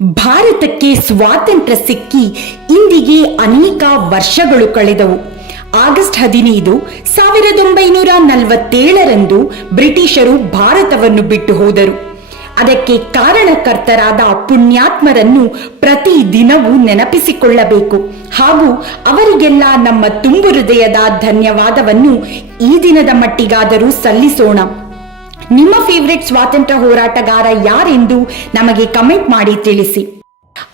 ಭಾರತಕ್ಕೆ ಸ್ವಾತಂತ್ರ್ಯ ಸಿಕ್ಕಿ ಇಂದಿಗೆ ಅನೇಕ ವರ್ಷಗಳು ಕಳೆದವು. ಆಗಸ್ಟ್ 15, 1947ರಂದು ಬ್ರಿಟಿಷರು ಭಾರತವನ್ನು ಬಿಟ್ಟು ಹೋದರು. ಅದಕ್ಕೆ ಕಾರಣಕರ್ತರಾದ ಪುಣ್ಯಾತ್ಮರನ್ನು ಪ್ರತಿ ದಿನವೂ ನೆನಪಿಸಿಕೊಳ್ಳಬೇಕು ಹಾಗೂ ಅವರಿಗೆಲ್ಲ ನಮ್ಮ ತುಂಬು ಹೃದಯದ ಧನ್ಯವಾದವನ್ನು ಈ ದಿನದ ಮಟ್ಟಿಗಾದರೂ ಸಲ್ಲಿಸೋಣ. ನಿಮ್ಮ ಫೇವರೆಟ್ ಸ್ವಾತಂತ್ರ್ಯ ಹೋರಾಟಗಾರ ಯಾರೆಂದು ನಮಗೆ ಕಮೆಂಟ್ ಮಾಡಿ ತಿಳಿಸಿ.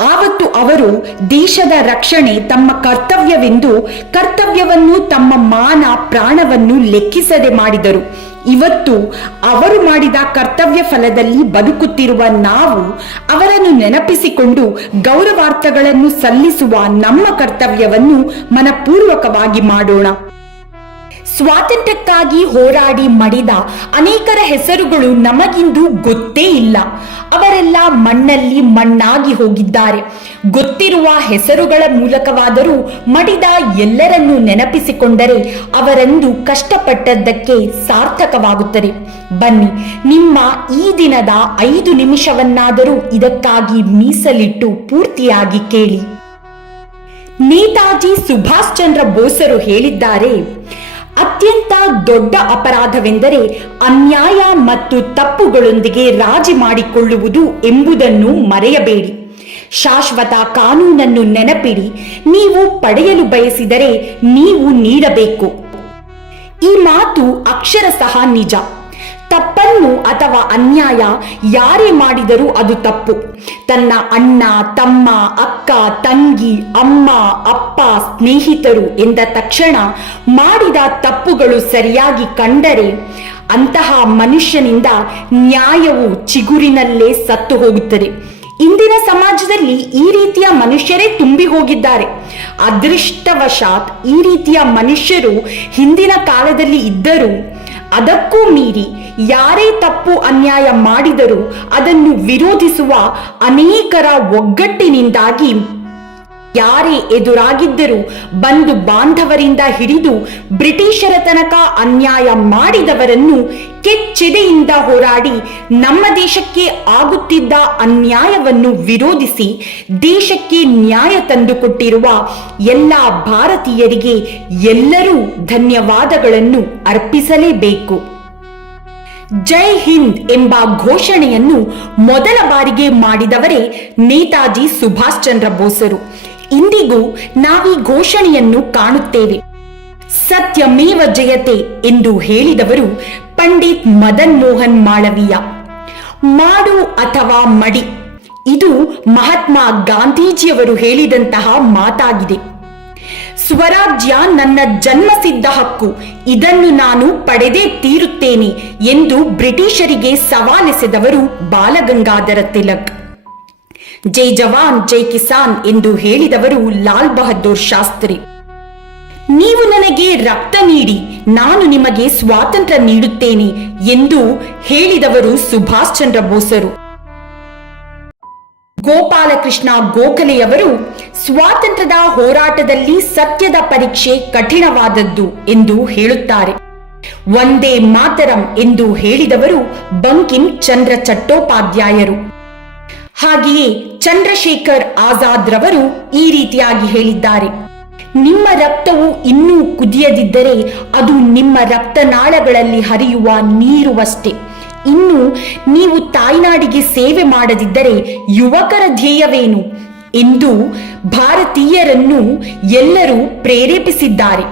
ಆವತ್ತು ಅವರು ದೇಶದ ರಕ್ಷಣೆ ತಮ್ಮ ಕರ್ತವ್ಯವೆಂದು ಕರ್ತವ್ಯವನ್ನು ತಮ್ಮ ಮಾನ ಪ್ರಾಣವನ್ನು ಲೆಕ್ಕಿಸದೆ ಮಾಡಿದರು. ಇವತ್ತು ಅವರು ಮಾಡಿದ ಕರ್ತವ್ಯ ಫಲದಲ್ಲಿ ಬದುಕುತ್ತಿರುವ ನಾವು ಅವರನ್ನು ನೆನಪಿಸಿಕೊಂಡು ಗೌರವಾರ್ಥಗಳನ್ನು ಸಲ್ಲಿಸುವ ನಮ್ಮ ಕರ್ತವ್ಯವನ್ನು ಮನಪೂರ್ವಕವಾಗಿ ಮಾಡೋಣ. ಸ್ವಾತಂತ್ರ್ಯಕ್ಕಾಗಿ ಹೋರಾಡಿ ಮಡಿದ ಅನೇಕರ ಹೆಸರುಗಳು ನಮಗಿಂದು ಗೊತ್ತೇ ಇಲ್ಲ. ಅವರೆಲ್ಲ ಮಣ್ಣಲ್ಲಿ ಮಣ್ಣಾಗಿ ಹೋಗಿದ್ದಾರೆ. ಗೊತ್ತಿರುವ ಹೆಸರುಗಳ ಮೂಲಕವಾದರೂ ಮಡಿದ ಎಲ್ಲರನ್ನೂ ನೆನಪಿಸಿಕೊಂಡರೆ ಅವರಂದು ಕಷ್ಟಪಟ್ಟದ್ದಕ್ಕೆ ಸಾರ್ಥಕವಾಗುತ್ತದೆ. ಬನ್ನಿ, ನಿಮ್ಮ ಈ ದಿನದ 5 ನಿಮಿಷವನ್ನಾದರೂ ಇದಕ್ಕಾಗಿ ಮೀಸಲಿಟ್ಟು ಪೂರ್ತಿಯಾಗಿ ಕೇಳಿ. ನೇತಾಜಿ ಸುಭಾಷ್ ಚಂದ್ರ ಬೋಸರು ಹೇಳಿದ್ದಾರೆ, ಅತ್ಯಂತ ದೊಡ್ಡ ಅಪರಾಧವೆಂದರೆ ಅನ್ಯಾಯ ಮತ್ತು ತಪ್ಪುಗಳೊಂದಿಗೆ ರಾಜಿ ಮಾಡಿಕೊಳ್ಳುವುದು ಎಂಬುದನ್ನು ಮರೆಯಬೇಡಿ. ಶಾಶ್ವತ ಕಾನೂನನ್ನು ನೆನಪಿಡಿ. ನೀವು ಪಡೆಯಲು ಬಯಸಿದರೆ ನೀವು ನೀಡಬೇಕು. ಈ ಮಾತು ಅಕ್ಷರಶಃ ನಿಜ. ತಪ್ಪನ್ನು ಅಥವಾ ಅನ್ಯಾಯ ಯಾರೇ ಮಾಡಿದರೂ ಅದು ತಪ್ಪು. ತನ್ನ ಅಣ್ಣ, ತಮ್ಮ, ಅಕ್ಕ, ತಂಗಿ, ಅಮ್ಮ, ಅಪ್ಪ, ಸ್ನೇಹಿತರು ಎಂದ ತಕ್ಷಣ ಮಾಡಿದ ತಪ್ಪುಗಳು ಸರಿಯಾಗಿ ಕಂಡರೆ ಅಂತಹ ಮನುಷ್ಯನಿಂದ ನ್ಯಾಯವು ಚಿಗುರಿನಲ್ಲೇ ಸತ್ತು ಹೋಗುತ್ತದೆ. ಇಂದಿನ ಸಮಾಜದಲ್ಲಿ ಈ ರೀತಿಯ ಮನುಷ್ಯರೇ ತುಂಬಿ ಹೋಗಿದ್ದಾರೆ. ಅದೃಷ್ಟವಶಾತ್ ಈ ರೀತಿಯ ಮನುಷ್ಯರು ಹಿಂದಿನ ಕಾಲದಲ್ಲಿ ಇದ್ದರೂ ಅದಕ್ಕೂ ಮೀರಿ ಯಾರೇ ತಪ್ಪು ಅನ್ಯಾಯ ಮಾಡಿದರೂ ಅದನ್ನು ವಿರೋಧಿಸುವ ಅನೇಕರ ಒಗ್ಗಟ್ಟಿನಿಂದಾಗಿ ಯಾರೇ ಎದುರಾಗಿದ್ದರೂ ಬಂಧು ಬಾಂಧವರಿಂದ ಹಿಡಿದು ಬ್ರಿಟಿಷರ ತನಕ ಅನ್ಯಾಯ ಮಾಡಿದವರನ್ನು ಕೆಚ್ಚೆದೆಯಿಂದ ಹೋರಾಡಿ ನಮ್ಮ ದೇಶಕ್ಕೆ ಆಗುತ್ತಿದ್ದ ಅನ್ಯಾಯವನ್ನು ವಿರೋಧಿಸಿ ದೇಶಕ್ಕೆ ನ್ಯಾಯ ತಂದುಕೊಟ್ಟಿರುವ ಎಲ್ಲ ಭಾರತೀಯರಿಗೆ ಎಲ್ಲರೂ ಧನ್ಯವಾದಗಳನ್ನು ಅರ್ಪಿಸಲೇಬೇಕು. ಜೈ ಹಿಂದ್ ಎಂಬ ಘೋಷಣೆಯನ್ನು ಮೊದಲ ಬಾರಿಗೆ ಮಾಡಿದವರೇ ನೇತಾಜಿ ಸುಭಾಷ್ ಚಂದ್ರ ಬೋಸರು. ಇಂದಿಗೂ ನಾವೀ ಘೋಷಣೆಯನ್ನು ಕಾಣುತ್ತೇವೆ. ಸತ್ಯಮೇವ ಜಯತೆ ಎಂದು ಹೇಳಿದವರು ಪಂಡಿತ್ ಮದನ್ ಮೋಹನ್ ಮಾಳವೀಯ. ಮಾಡು ಅಥವಾ ಮಡಿ, ಇದು ಮಹಾತ್ಮ ಗಾಂಧೀಜಿಯವರು ಹೇಳಿದಂತಹ ಮಾತಾಗಿದೆ. ಸ್ವರಾಜ್ಯ ನನ್ನ ಜನ್ಮಸಿದ್ಧ ಹಕ್ಕು, ಇದನ್ನು ನಾನು ಪಡೆದೇ ತೀರುತ್ತೇನೆ ಎಂದು ಬ್ರಿಟಿಷರಿಗೆ ಸವಾಲೆಸೆದವರು ಬಾಲಗಂಗಾಧರ ತಿಲಕ್. ಜೈ ಜವಾನ್ ಜೈ ಕಿಸಾನ್ ಎಂದು ಹೇಳಿದವರು ಲಾಲ್ ಬಹದ್ದೂರ್ ಶಾಸ್ತ್ರಿ. ನೀವು ನನಗೆ ರಕ್ತ ನೀಡಿ ನಾನು ನಿಮಗೆ ಸ್ವಾತಂತ್ರ್ಯ ನೀಡುತ್ತೇನೆ ಎಂದು ಹೇಳಿದವರು ಸುಭಾಷ್ ಚಂದ್ರ ಬೋಸರು. ಗೋಪಾಲಕೃಷ್ಣ ಗೋಖಲೆಯವರು ಸ್ವಾತಂತ್ರ್ಯದ ಹೋರಾಟದಲ್ಲಿ ಸತ್ಯದ ಪರೀಕ್ಷೆ ಕಠಿಣವಾದದ್ದು ಎಂದು ಹೇಳುತ್ತಾರೆ. ವಂದೇ ಮಾತರಂ ಎಂದು ಹೇಳಿದವರು ಬಂಕಿಂ ಚಂದ್ರ ಚಟ್ಟೋಪಾಧ್ಯಾಯರು. ಹಾಗೆಯೇ ಚಂದ್ರಶೇಖರ್ ಆಜಾದ್ ರವರು ಈ ರೀತಿಯಾಗಿ ಹೇಳಿದ್ದಾರೆ, ನಿಮ್ಮ ರಕ್ತವು ಇನ್ನೂ ಕುದಿಯದಿದ್ದರೆ ಅದು ನಿಮ್ಮ ರಕ್ತನಾಳಗಳಲ್ಲಿ ಹರಿಯುವ ನೀರುವಷ್ಟೇ. ಇನ್ನು ನೀವು ತಾಯ್ನಾಡಿಗೆ ಸೇವೆ ಮಾಡದಿದ್ದರೆ ಯುವಕರ ಧ್ಯೇಯವೇನು ಎಂದು ಭಾರತೀಯರನ್ನು ಎಲ್ಲರೂ ಪ್ರೇರೇಪಿಸಿದ್ದಾರೆ.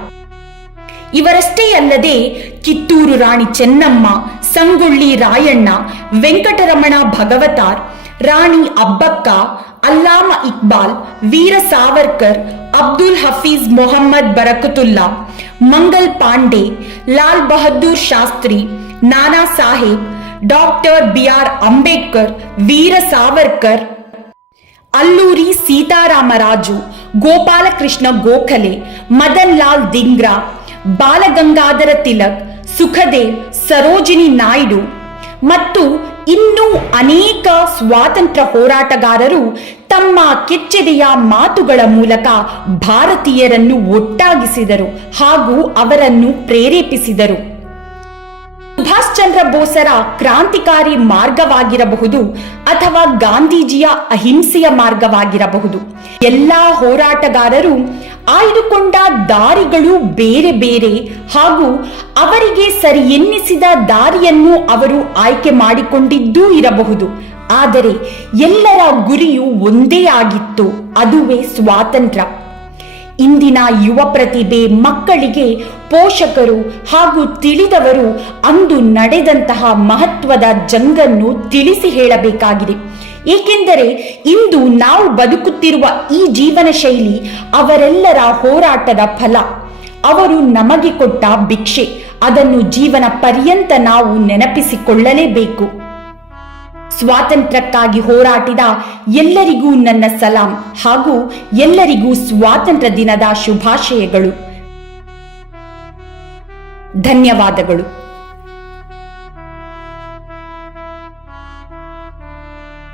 ಇವರಷ್ಟೇ ಅಲ್ಲದೆ ಕಿತ್ತೂರು ರಾಣಿ ಚೆನ್ನಮ್ಮ, ಸಂಗೊಳ್ಳಿ ರಾಯಣ್ಣ, ವೆಂಕಟರಮಣ ಭಗವತಾರ್, ರಾಣಿ ಅಬ್ಬಕ್ಕ, ಅಲ್ಲಾಮ ಇಕ್ಬಾಲ್, ವೀರ ಸಾವರ್ಕರ್, ಅಬ್ದುಲ್ ಹಫೀಜ್ ಮೊಹಮ್ಮದ್ ಬರಕತುಲ್ಲಾ, ಮಂಗಲ್ ಪಾಂಡೆ, ಲಾಲ್ ಬಹದ್ದೂರ್ ಶಾಸ್ತ್ರಿ, ನಾನಾ ಸಾಹೇಬ್, ಡಾಕ್ಟರ್ BR ಅಂಬೇಡ್ಕರ್, ವೀರ ಸಾವರ್ಕರ್, ಅಲ್ಲೂರಿ ಸೀತಾರಾಮರಾಜು, ಗೋಪಾಲಕೃಷ್ಣ ಗೋಖಲೆ, ಮದನ್ ಲಾಲ್ ದಿಂಗ್ರಾ, ಬಾಲಗಂಗಾಧರ ತಿಲಕ್, ಸುಖದೇವ್, ಸರೋಜಿನಿ ನಾಯ್ಡು ಮತ್ತು ಇನ್ನೂ ಅನೇಕ ಸ್ವಾತಂತ್ರ್ಯ ಹೋರಾಟಗಾರರು ತಮ್ಮ ಕೆಚ್ಚೆದೆಯ ಮಾತುಗಳ ಮೂಲಕ ಭಾರತೀಯರನ್ನು ಒಟ್ಟಾಗಿಸಿದರು ಹಾಗೂ ಅವರನ್ನು ಪ್ರೇರೇಪಿಸಿದರು. ಸುಭಾಷ್ ಚಂದ್ರ ಬೋಸರ ಕ್ರಾಂತಿಕಾರಿ ಮಾರ್ಗವಾಗಿರಬಹುದು ಅಥವಾ ಗಾಂಧೀಜಿಯ ಅಹಿಂಸೆಯ ಮಾರ್ಗವಾಗಿರಬಹುದು. ಎಲ್ಲಾ ಹೋರಾಟಗಾರರು ಆಯ್ದುಕೊಂಡ ದಾರಿಗಳು ಬೇರೆ ಬೇರೆ ಹಾಗೂ ಅವರಿಗೆ ಸರಿ ಎನ್ನಿಸಿದ ದಾರಿಯನ್ನು ಅವರು ಆಯ್ಕೆ ಮಾಡಿಕೊಂಡಿದ್ದೂ ಇರಬಹುದು. ಆದರೆ ಎಲ್ಲರ ಗುರಿಯು ಒಂದೇ ಆಗಿತ್ತು, ಅದುವೇ ಸ್ವಾತಂತ್ರ್ಯ. ಇಂದಿನ ಯುವ ಪ್ರತಿಭೆ ಮಕ್ಕಳಿಗೆ ಪೋಷಕರು ಹಾಗೂ ತಿಳಿದವರು ಅಂದು ನಡೆದಂತಹ ಮಹತ್ವದ ಜಂಗನ್ನು ತಿಳಿಸಿ ಹೇಳಬೇಕಾಗಿದೆ. ಏಕೆಂದರೆ ಇಂದು ನಾವು ಬದುಕುತ್ತಿರುವ ಈ ಜೀವನ ಶೈಲಿ ಅವರೆಲ್ಲರ ಹೋರಾಟದ ಫಲ. ಅವರು ನಮಗೆ ಕೊಟ್ಟ ಭಿಕ್ಷೆ. ಅದನ್ನು ಜೀವನ ಪರ್ಯಂತ ನಾವು ನೆನಪಿಸಿಕೊಳ್ಳಲೇಬೇಕು. ಸ್ವಾತಂತ್ರ್ಯಕ್ಕಾಗಿ ಹೋರಾಟಿದ ಎಲ್ಲರಿಗೂ ನನ್ನ ಸಲಾಂ ಹಾಗೂ ಎಲ್ಲರಿಗೂ ಸ್ವಾತಂತ್ರ್ಯ ದಿನದ ಶುಭಾಶಯಗಳು. ಧನ್ಯವಾದಗಳು.